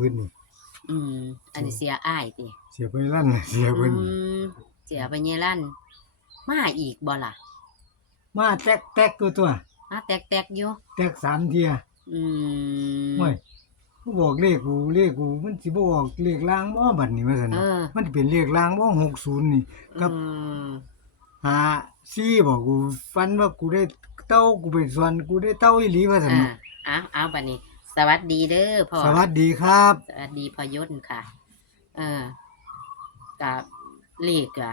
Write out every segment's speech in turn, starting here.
พื้นนี่อืม อันนี้เสียอ้ายติเสียไปลั่นน่ะเสียเพิ่นอืมเสียไปเยลั่นมาอีกบ่ล่ะมาแตกแตกตัวตัวมาแตกๆอยู่แตกสามเทียอืม โอ้ยกูบอกเลขกูเลขกูมันสิบ่ออกเลขล่างบ่บัดนี้ว่าซั่นเอน่ะอมันสิเป็นเลขล่างบ่60นี่กับ อืมหาซี่บอกกูฝันว่ากูได้เต้ากูไปสวนกูได้เต้าอีหลีว่าซั่นอ่าน่ะ เอาเอาบัดนี้ สวัสดีเด้อพ่อสวัสดีครับ สวัสดีพอยศค่ะ เออกับเลขอะ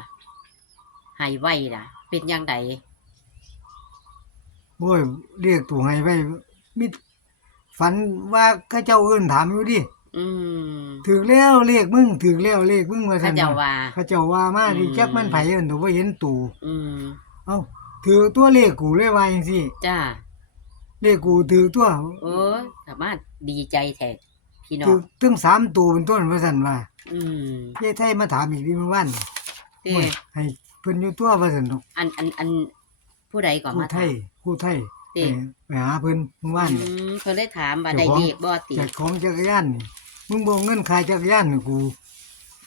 ให้ไว้ล่ะ เป็นยังไงโอ้ยเรียกตัวให้ไว้มิฝันว่าเขาเจ้าเอิ้นถามอยู่ดิอืมถึกแล้วเลขมึงถึกแล้วเลขมึงว่าเขาซั่นเจ้าน่ะว่าเขาเจ้าว่ามาดิอืมจักมันไผเอิ้นตัวบ่เห็นตูอืมเอ้าถือตัวเลขกูเลยว่าจังซี่จ้า เลขกูถือตัวโอ้ยสามารถดีใจแท้พี่น้อถืองถึงสามตัวเป็นต้นว่าซั่นว่าอืมยายไทยมาถามอีกทีเมื่อวานเด้โอ้ยให้เพิ่นอยู่ตัวว่าซั่นดอกอันอันอันผู้ใดก่อนผู้มาไทยผู้ไทยเด้ ไปไปหาเพิ่นเมื่อวาน อืนี่มเพิ่นได้ถามว่าเจ้าได้ของเลขบ่ติแต่ของจักรยานนี่มึงบ่เงินขายจักรยานนี่กู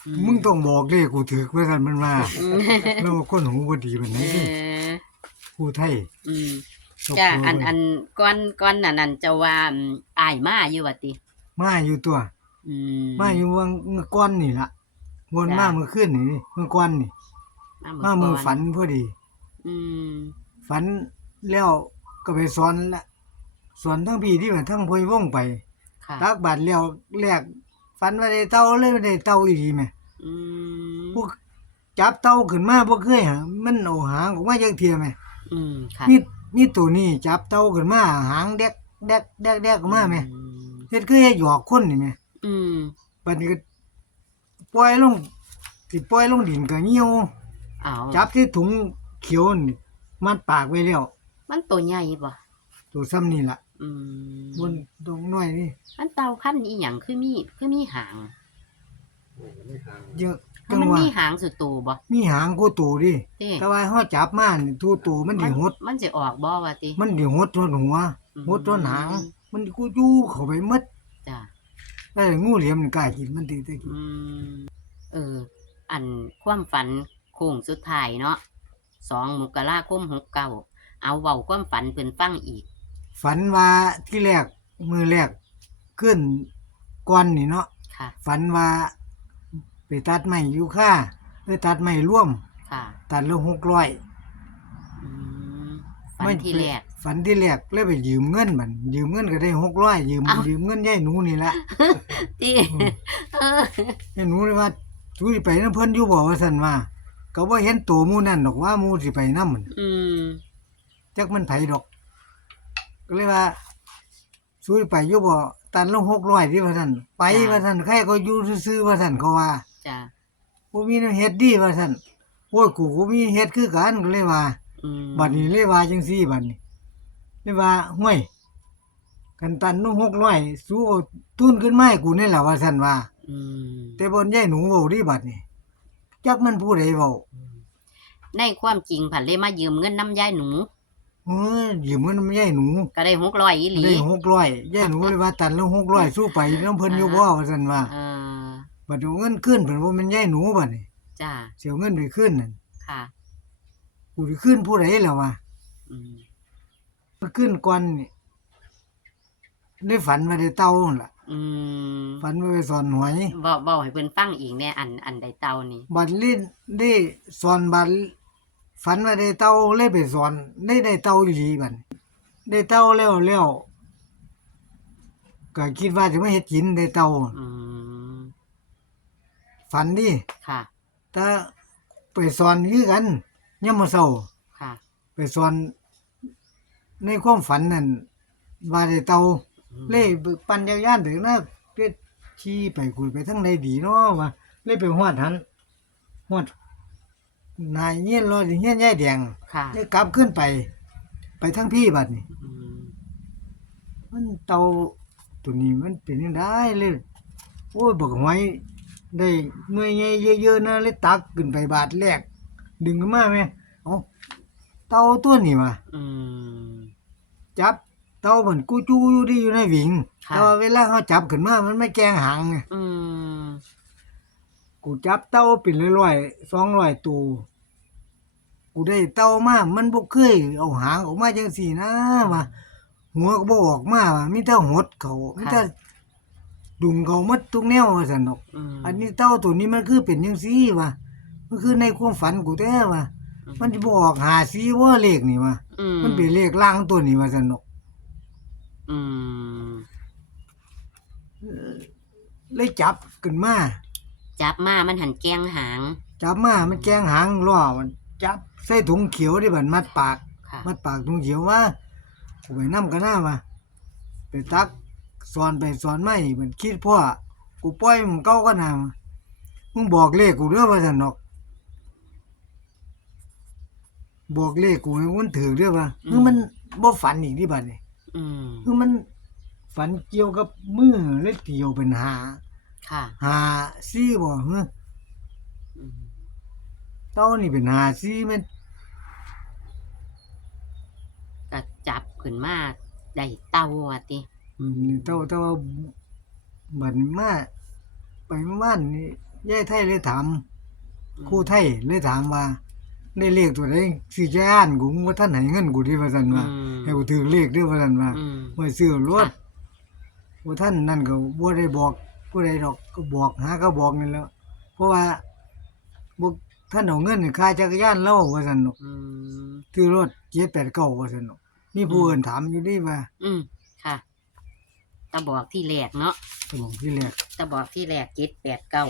อืมึงต้องบอกเลขกูถือว่าซั่นมันว่าอืมเราคนหูบ่ดีปานเอนี้สิอผู้ไทย อืมครบ จ้าครัวอันเพิ่อันก้อนก้อนนั่นนั่นจะว่าอืมอายมาอยู่ว่าติ มาอยู่ตัว อืม มาอยู่วังเมื่อก่อนนี่ล่ะวนจ้ะมาเมื่อคืนนี่เมื่อก่อนนี่ มามือก่ฝันพอดี อืมฝันแล้วก็ไปสอนละสอนทั้งพี่ที่ว่าทั้งพวยวงไปค่ะตักบาดแล้วแรกฝันว่าได้เต่าเลยไม่ได้เต่าอีหลีแหม่อืมพวกจับเต่าขึ้นมาบ่เคยหามันเอาหางออกมาจักเที่ยแหม่อืมค่ะมี มีตัวนี้จับเต่าขึ้นมาหางแดกแดกแดกแดกออกมาแหม่อืมเฮ็ดคือเฮ็ดหยอกคนนี่แหม่อืมบัดนี้ก็ปล่อยลงสิปล่อยลงดินก็เหี่ยวเอาจับที่ถุงเขียวนี่มัดปากไว้แล้วมันตัวใหญ่บ่ตัวซ้ำนี่ล่ะอืมบนตรงน้อยนี่มันเต่าพันธุ์อีหยังคือมีคือมีหาง เยอะถ้า จังมันว่ามีหางสุดโตบ่มีหางกูตูดิติแต่ว่าเฮาจับมานี่ทูตูมันสิหด มันสิออกบ่ว่าติมันสิหดทนหัวอืมหดทนหาง มันกูอยู่เข้าไปหมดจ้ะแต่งูเหลี่ยมมันกล้ากินมันติตะกี้อืมเออ อันความฝันโค้งสุดท้ายเนาะสองมกราคมหกเก้าเอาเว้าความฝันเพิ่นฟังอีก ฝันว่าที่แรกมือแรกขึ้นก่อนนี่เนาะค่ะ ฝันว่าไป ตัดไม้อยู่ค่าเออตัดไม้ร่วม ค่ะตัดละ600อืมฝันที่แรก ฝันที่แรกเลยไปยืมเงินมัน ยืมเงินก็ได้600ยืมเอ้า ยืมเงินยายหนูนี่ละ ที่อืมเออยายหนูเลยว่าสูสิไปนำเพิ่นอยู่บ่ว่าซั่นว่า ก็บ่เห็นตัวหมู่นั่นดอกว่าหมู่สิไปนำมันอืมจักมันไผดอก ก็เลยว่าสูสิไปอยู่บ่ตันละ600ที่ว่าซั่นไปว่าซั่นใครก็อยู่ซื่อๆว่าซั่นเขาว่า จ้ะบ่มีแนวเฮ็ดดีว่าซั่นโอ้ยกูก็มีเฮ็ดคือกันก็เลยว่าอืมบัดนี้เลยว่าจังซี่บัดนี้เลยว่าห้วยกันตันละ600สู้เอาทุนขึ้นมาให้กูนี่ล่ะว่าซั่นว่า อืมแต่บนยายหนูเว้าดิบัดนี้จักมันผู้ใดเว้าในความจริงผันเลยมายืมเงินน้ำยายหนู เอ้ยยืมเงินมันยายหนู ก็ได้หกร้อยอีหลีได้600ยายหนูเลยว่าตันละ600สู้ไปนำเพิ่นอยู่บ่ว่าซั่นว่าเออ บัดเอาเงินขึ้นเพิ่นบ่แม่นยายหนูบัดนี้จ้าเสียเงินไปขึ้นนั่นค่ะ กูสิขึ้นผู้ใดล่ะวะอืมมันขึ้นก่อนนี่ได้ฝันว่าได้เต่านั่นล่ะ อืมฝันว่าไปสอนหวย เว้าเว้าให้เพิ่นฟังอีกแน่อันอันใดเตานี่บัดลิ้นได้สอนบัดฝันว่าได้เต่าเลยไปสอนได้ได้เต่าอีหลีบัดได้เต่าแล้วแล้วก็คิดว่าจะมาเฮ็ดกินได้เต่า อืม ฝันดิค่ะ แต่ไปสอนคือกันยามมื้อเช้าค่ะ ไปสอน ในความฝันนั่นว่าได้เต่าอืม เล่ปั่นจักรยานถึงนะเล่ขี่ไปคุยไปทั้งใดดีเนาะว่าเล่ไปฮอดหันฮอดนายเงี้ยนรอสิเงี้ยนยายแดงค่ะเล่กลับขึ้นไป ไปทั้งพี่บัดนี่อืมมันเตาตัวนี้มันเป็นจังไดเลยโอ้ยบอกไว้ ได้หน่วยใหญ่เยอะๆนะเลยตักขึ้นไปบาทแรก ดึงขึ้นมาแม่เอ้าเตาตัวนี้ว่ะอืม จับเต่ามันกูจูอยู่ดีอยู่ในหวิงค่ะ แต่ว่าเวลาเขาจับขึ้นมามันไม่แกงหางไงอืมกูจับเต่าเป็นร้อยๆ200ตัวกูได้เต่ามามันบ่เคยเอาหางออกมาจังซี่นะว่าหัวก็บ่ออกมาว่ามีแต่หดเขามีแต่ ดุงเขาหมดทุกแนวว่าซั่นดอกอืมอันนี้เต่าตัวนี้มันคือเป็นจังซี่ว่ะมันคือในความฝันกูแท้ว่ะมันสิบ่ออกหาซีว่าเลขนี่ว่ะอืมมันเป็นเลขล่างตัวนี้ว่าซั่นดอกอืมเลยจับขึ้นมาจับมามันหันแกงหาง จับมา มันแกงหางล้อมันจับใส่ถุงเขียวที่บันมัดปาก ค่ะ มัดปากถุงเขียวว่ากูไปนำกันหน้ามาไปตัก สอนไปสอนไม่มันคิดพ่อกูปล่อยมึงเก้าก็นามามึงบอกเลขกูเด้อว่าซั่นดอกบอกเลขกูให้มันถือเด้อว่าคือมันบ่ฝันอีกที่บัดนี้อืมคือมันฝันเกี่ยวกับมือเลยเกี่ยวเป็นหาค่ะหาซี่บ่เฮ้ออืมเต้านี่เป็นหาซี่แมันก็จับขึ้นมาได้เต่าว่าติ อืมนี่เต้าเต้าบัดมาไปเมื่อวานนี่ยายไทยเลยถามครูไทยเลยถามว่าได้เลขตัวใดสิจะอ่านกูว่าท่านให้เงินกูที่ว่าซั่นว่าอืม ให้กูถือเลขเด้อว่าซั่นว่า อืมไว้ซื้อรถค่ะว่าท่านนั่นก็บ่ได้บอกผู้ใดดอกก็บอกหาก็บอกนี่แหล้ว เพราะว่าบ่ท่านเอาเงินค่าจักรยานเราว่าซั่นเนาะอืม ซื้อรถ789ว่าซั่นเนาะมีผู้อื่นถามอยู่ดีว่า อืมค่ะ ตะบอกที่แรกเนาะตะบอกที่แรกตะบอกที่แรกเจ็ดแปดเก้า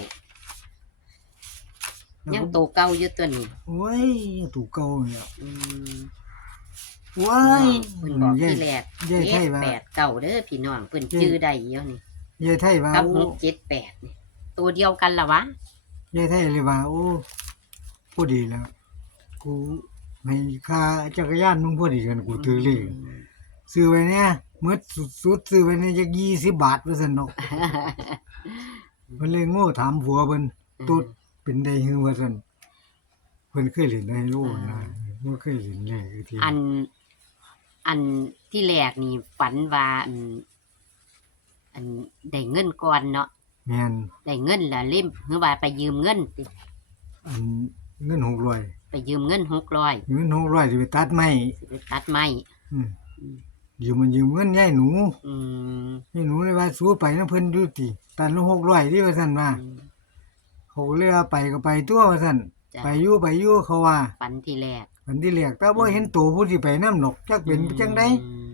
แล้วยังก็โตเก้าอยู่ตัวนี้โอ้ยถูกเก่าเนี่ยอืมว้ายเพิ่นบอกยายที่แรกยายไทเจ็ยดว่าแปดเก้าเด้อพี่น้องเพิ่นยายชื่อได้อยู่นี่ยายไทยว่ากับโอ้หกเจ็ดแปดนี่ตัวเดียวกันละวะยายไทยเลยว่าโอ้พอดีแล้ว กูให้ค่าจักรยานมึงพอดีกันกูถือเลข ซื้อไว้เนี่ยหมดสุดๆซื้อไว้เนี่ยจัก20บาทว่าซั่นเนาะเพิ่นเลยโง่ถามผัวเพิ่นตุ๊ดเป็นได้ฮือว่าซั่นเพิ่นเคยเล่นไฮโลนะบ่เคยเล่นเลยทีอัน อันที่แรกนี่ฝันว่าอันอันได้เงินก่อนเนาะแม่นได้เงินและเล่มหรือว่าไปยืมเงินติอันเงิน600ไปยืมเงินหกร้อยเงิน600สิไปตัดไม้ไปตัดไม้อืม ยืมมันยืมเงินยายหนูอืมยายหนูเลยว่าสู้ไปนำเพิ่นอยู่ติตันละ600ที่ว่าซั่นว่าเขาก็เลยว่าไปก็ไปตัวว่าซั่นจ้ะ ไปอยู่ไปอยู่เขาว่าฝันที่แรกอันที่แรกแต่บ่เห็นตัวผู้ที่ไปนำดอกจักเป็นจังได๋อืม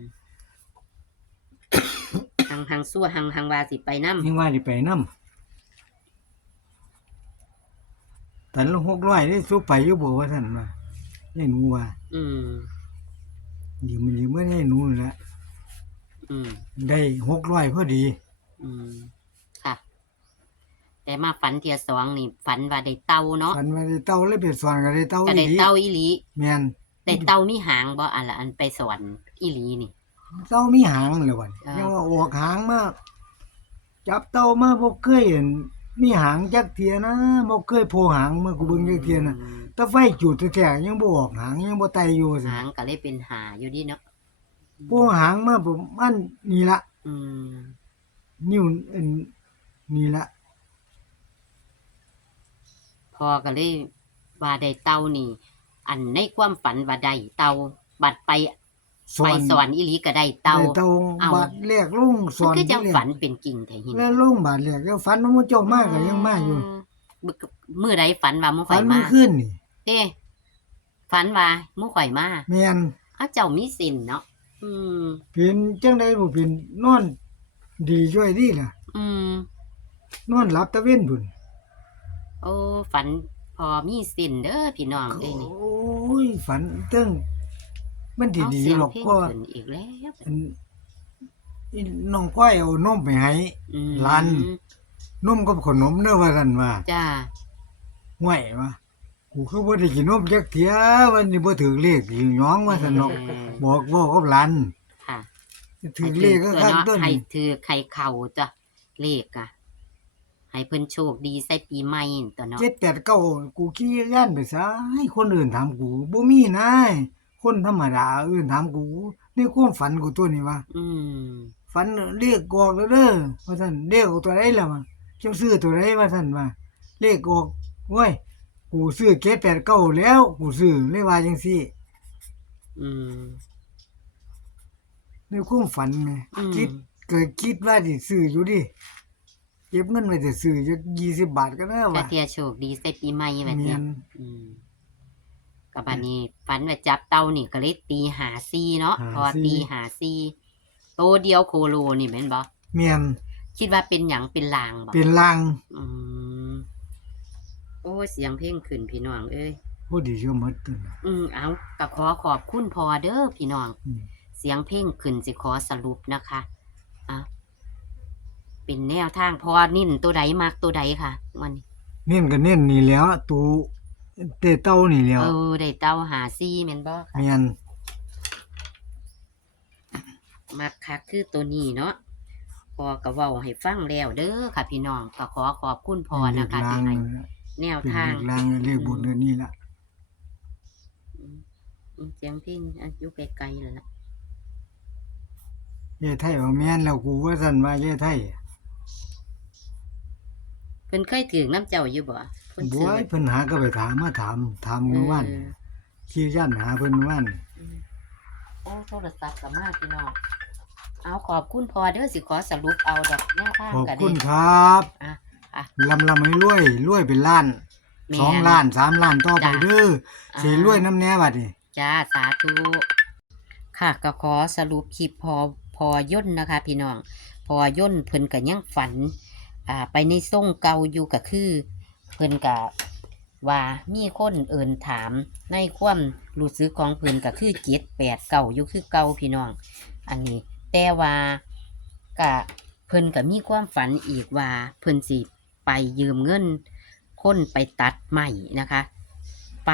หังหังซั่วหังหังว่าสิไปนำยังว่าสิไปนำตันละ600นี่สู้ไปอยู่บ่ว่าซั่นว่ายายหนูว่า อืม ยืมมันยืมเงินให้หนูนี่แหละอืม ได้หกร้อยพอดี อืม ค่ะ แต่มาฝันเทียสองนี่ ฝันว่าได้เต่าเนาะฝันว่าได้เต้าเลยไปสอนก็ได้เต้าก็อีได้หลีเต่าอีหลีแม่นได้เต่ามีหางบ่อะละอันไปสวรรค์อีหลีนี่ เต้ามีหางเลยวันอ่ายัยังว่าออกหางมาจับเต้ามาบ่เคยเห็น มีหางจักเทียนะบ่เคยโผล่หางมากูเบิ่งจักเทียนะอืมแต่ไฟจุดแท้ๆยังบ่ออกหางยังบ่ไตอยู่สิหางก็เลยเป็นหาอยู่ดีเนาะโผล่หางมาประมาณนี่ละอืมนิ้วอันนี่ละพอก็เลยว่าได้เต่านี่ อันในความฝันว่าได้เต่าบัดไป สไปอนสวรรค์อีหลีก็ได้เต่าได้เต้าเอา บาดแรกลงสมันอนคือจังที่แรกฝันเป็นกิ่งแต่หินแล้วลงบาดแรกแล้วฝันว่ามันเจ้ามาก็ยังมาอยู่บึกมื้อใดฝันว่าหมู่ข่ฝัอนยมัมานขึ้นนี่เด้ฝันว่าหมู่ข่อยมาแม่นอ้าวเจ้ามีสินเนาะอืม เป็นจังได๋บ่เป็นนอน ดีช่วยดีล่ะ อืม นอนหลับตะเว้นพุ่นโอ้ฝันพอมีสินเด้อพี่น้องโอเอ้ยนี่้ยฝันเตึง มันดีเอาดีเสียงหรอกเพลงเพราะว่าขึ้นอีกแล้วอันอีน้องก้อยเอานมไปให้อืมร้านนมกับขนมเด้อว่าซั่นว่าจ้าห่วยว่ากูคือบ่ได้กินนมจักเที่ยวันนี้บ่ถือเลขสิหยองว่าซั่นเนาะบอกเว้ากับหลานค่ะถือเลขก็ให้คักถือต้นให้ถือไข่เข่าจ้ะเลขอะให้เพิ่นโชคดีใส่ปีใหม่นี่ตัวเนาะ789กูขี้ย่านไปซะให้คนอื่นถามกูบ่มีนาย คนธรรมดาอื่นถามกูในความฝันกูตัวนี้ว่าอืมฝันเรียกออกแล้วเด้อว่าซั่นเรียกออกตัวใดล่ะมันเจ้าซื้อตัวใดว่าซั่นว่าเรียกออกโอ้ยกูซื้อ789แล้ว กูซื้อเลยว่าจังซี่ อืมในความฝันแหมอืม คิดเกิดคิดว่าสิซื้ออยู่ดิเก็บเงินไว้จะซื้อจัก20บาทก็ได้กะว่าเทียโชคดีใส่ปีใหม่แบบแม่เนี้ยนอืม กับอันนี้ฝันว่าจับเต่านี่ก็เลยตีหาซีเนาะเพอตีหาซีโตเดียวโคโลนี่แม่นบ่แม่นคิดว่าเป็นหยังเป็นลางบ่เป็นลางอืมโอ้ยเสียงเพลงขึ้นพี่น้องเอ้ยผู้ดีเชื่อหมดตัวน่ะอืมเอาก็ขอขอบคุณพอเด้อพี่น้องอืมเสียงเพลงขึ้นสิขอสรุปนะคะอะเป็นแนวทางพอนิ่นตัวใดมากตัวใดค่ะวันนี้เน้นก็เน้นนี่แหล้วตู เตะเต้านี่แหล้วเออได้เต้าหาซีแม่นบ่ค่ะแม่นมักคักคือตัวนี้เนาะพอก็เว้าให้ฟังแล้วเด้อค่ะ พี่น้องก็ขอขอบคุณพอนะคะเลขที่ลางให้นั่นล่ะแนวเป็นทางเลขลางเลขบนก็นี่ล่ะอืมอืมเสียงเพลงอะอยู่ไกลๆแล้วล่ะยายไทยว่าแม่นแล้วกูว่าซั่นว่ายายไทยเพิ่นเคยถือน้ำเจ้าอยู่บ่เพิ่น บ่ซื้อให้เพิ่นหาก็ไปถามมาถามถามเอเมื่อวานอขี้ยันหาเพิ่นเมื่อวานอืมโอ้โทรศัพท์ก็มาพี่น้องเอาขอบคุณพอเด้อสิขอสรุปเอาดอกแนวทางขอบก็คุณได้ครับอะอะ ลำลำให้รวยรวยเป็นล้านแม่สองล้านสามล้านต่อไปจ้ะเด้ออ่าสิรวยน้ำแน่บัดนี้ จ้าสาธุค่ะก็ขอสรุปคลิปพอพอย่นนะคะ พี่น้อง พอย่นเพิ่นก็ยังฝัน อ่า ไปในส่งเก่าอยู่ก็คือ เพิ่นก็ว่ามีคนเอินถามในความรู้สึกของเพิ่นก็คือเจ็ดแปดเก่าอยู่คือเก่าพี่น้อง อันนี้ แต่ว่าก็เพิ่นก็มีความฝันอีกว่าเพิ่นสิไปยืมเงินคนไปตัดใหม่นะคะ ไป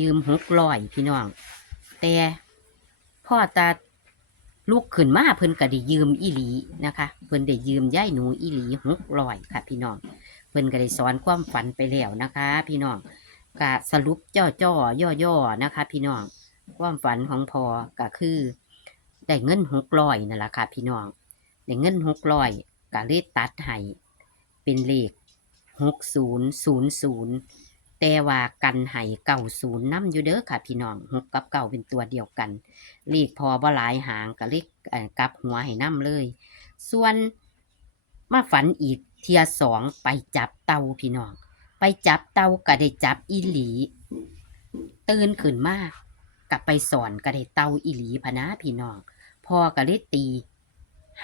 ยืมหกร้อยพี่น้อง แต่พ่อตาลุกขึ้นมาเพิ่นก็ได้ยืมอีหลีนะคะ เพิ่นได้ยืมย่ายหนูอีหลีหกร้อยค่ะ พี่น้อง เพิ่นก็ได้สอนความฝันไปแล้วนะคะ พี่น้องก็สรุปจ่อจ่อย่อย่อๆนะคะ พี่น้องความฝันของพอก็คือได้เงินหกร้อยนั่นแหละค่ะ พี่น้องได้เงินหกร้อยก็เลยตัดให้เป็นเลขหกศูนย์ศูนย์ศูนย์แต่ว่ากันให้เก่าศูนย์น้ำอยู่เด้อค่ะ พี่น้องหกกับเก่าเป็นตัวเดียวกันเลขพอบ่หลายหางก็เลขกับหัวให้น้ำเลย ส่วนมาฝันอีก ทียสองไปจับเตาพี่น้อง ไปจับเตาก็ได้จับอีหลี ตื่นขึ้นมากกลับไปสอนก็ได้เตาอีหลีพะนะพี่น้องพ่อก็เลยตี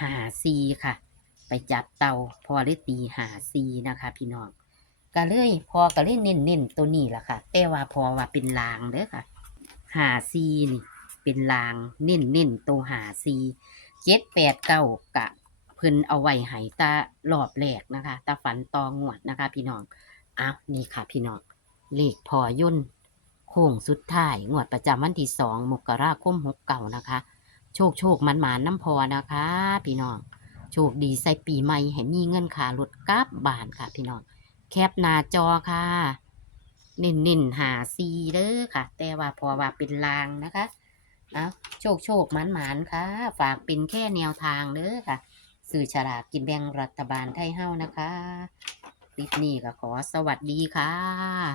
หาซีค่ะ ไปจับเตาพ่อเลยตีหาซีนะคะพี่น้องก็เลยพอก็เลยเน้นเน้นๆตัวนี้ล่ะค่ะ แต่ว่าพอว่าเป็นลางเด้อค่ะหาซีนี่เป็นลางเน้นเน้นๆตัวหาซีเจ็ดแปดเก้ากะ พิ่นเอาไว้ให้ตารอบแรกนะคะตาฝันตองวดนะคะ พี่น้องอ้าวนี่ค่ะ พี่น้องเลขพอย่นโค้งสุดท้ายงวดประจำวันที่สองมกราคมหกเก่านะคะ โชคโชคมันหมานน้ำพอนะคะ พี่น้องโชคดีใส่ปีใหม่ให้มีเงินค่ารถกลับบานค่ะ พี่น้องแคปหน้าจอค่ะเน้นเน้นหาซีเด้อค่ะ แต่ว่าพอว่าเป็นลางนะคะเอาโชคโชคมันหมานค่ะ ฝากเป็นแค่แนวทางเด้อค่ะ สื่อฉลากกินแบ่งรัฐบาลไทยเฮ้านะคะคลิปนี้ก็ขอสวัสดีค่ะ